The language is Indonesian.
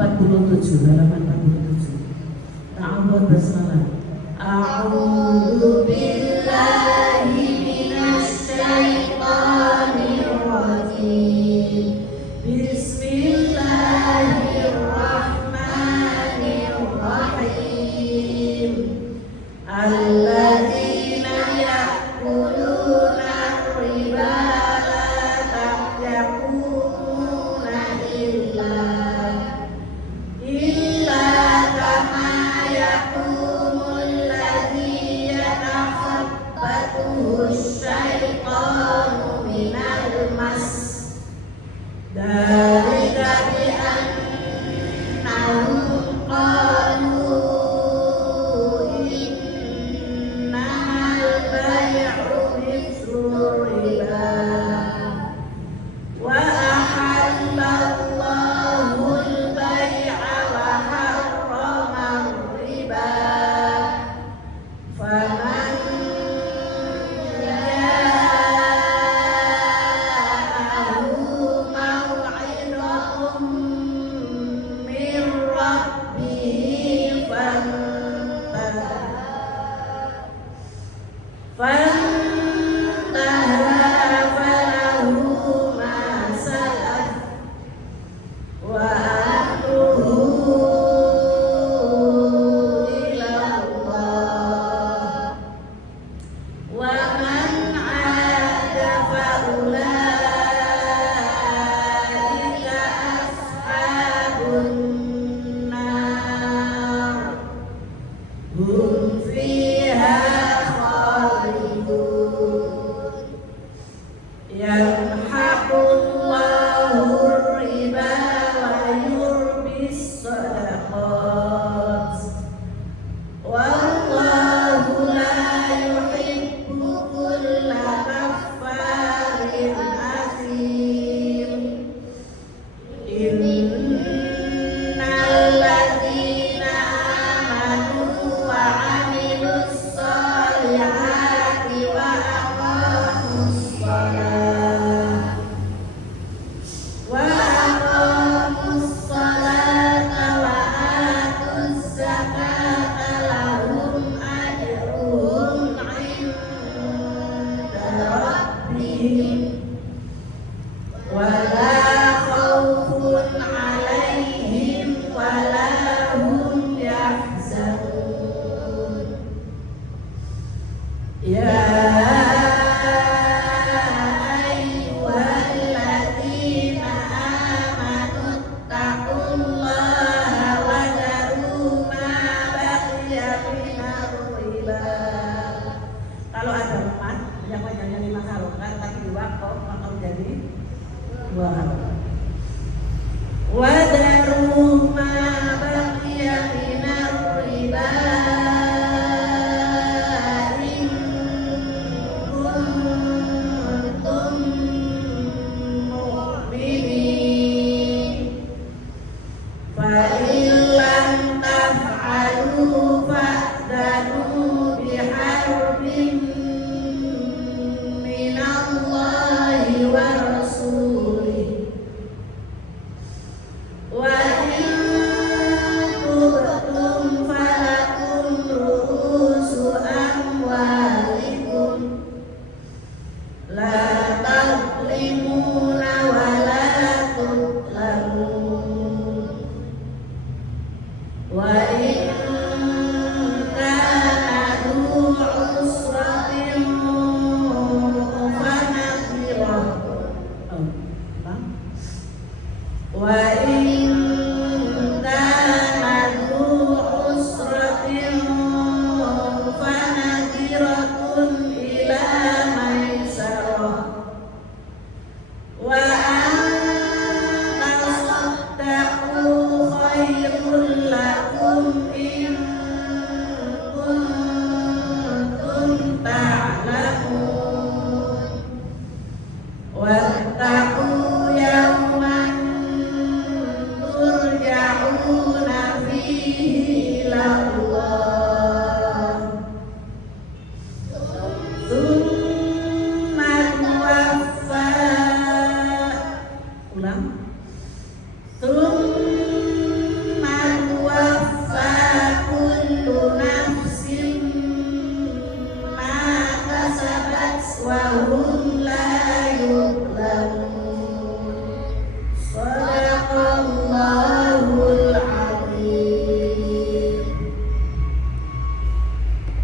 47, halaman 47. Ta'awud basmalah. A'udzu billahi minasy syaithanir rajim. Bismillahirrahmanirrahim. Alladzina ya'kuluna riba la yaqumuna illa kama yaqumul ladzi yatakhabbathu asy-syaitanu minal mas. Dzalika bi annahum qalu innamal bay'u mithlu riba wa ahallallahu al-bay'a wa harrama riba faman ja'ahu maw'idatun min rabbih fantaha falahu ma salaf wa amruhu ila Allah wa man 'ada fa ulaika ashabun nar hum fiha khalidun. Yamhaqullahu riba wa yurbis shadaqat wallahu la yuhibbu kulla kaffarin athim. Innal ladzina amanu wa 'amilus shalihati wa aqamus salata wa atuz zakata lahum ajruhum 'inda rabbihim wa la khawfun 'alaihim wa la hum yahzanun. Ya ayyuhalladzina amanu taqullaha wa dharu ma baqiya minar riba. Kalau ada empat, yang banyaknya 5 harokat, tapi 2 kok maka menjadi 2 harokat. Wa dharu ma baqiya minar riba in kuntum mu'minin fa in lam taf'alu fa'dhanu biharbin minallahi wa rasulih wa in tubtum falakum ru'usu amwalikum la tadlimuna wa la tudlamun wa in kana du usratin fanadhiratun wa in kana du usratin fanadhiratun ila maisarah wa an tasaddaqu khairul lakum in kuntum ta'lamun wattaqu yawman turja'una fihi ila Allah thumma tuwaffa ulang thumma wa hum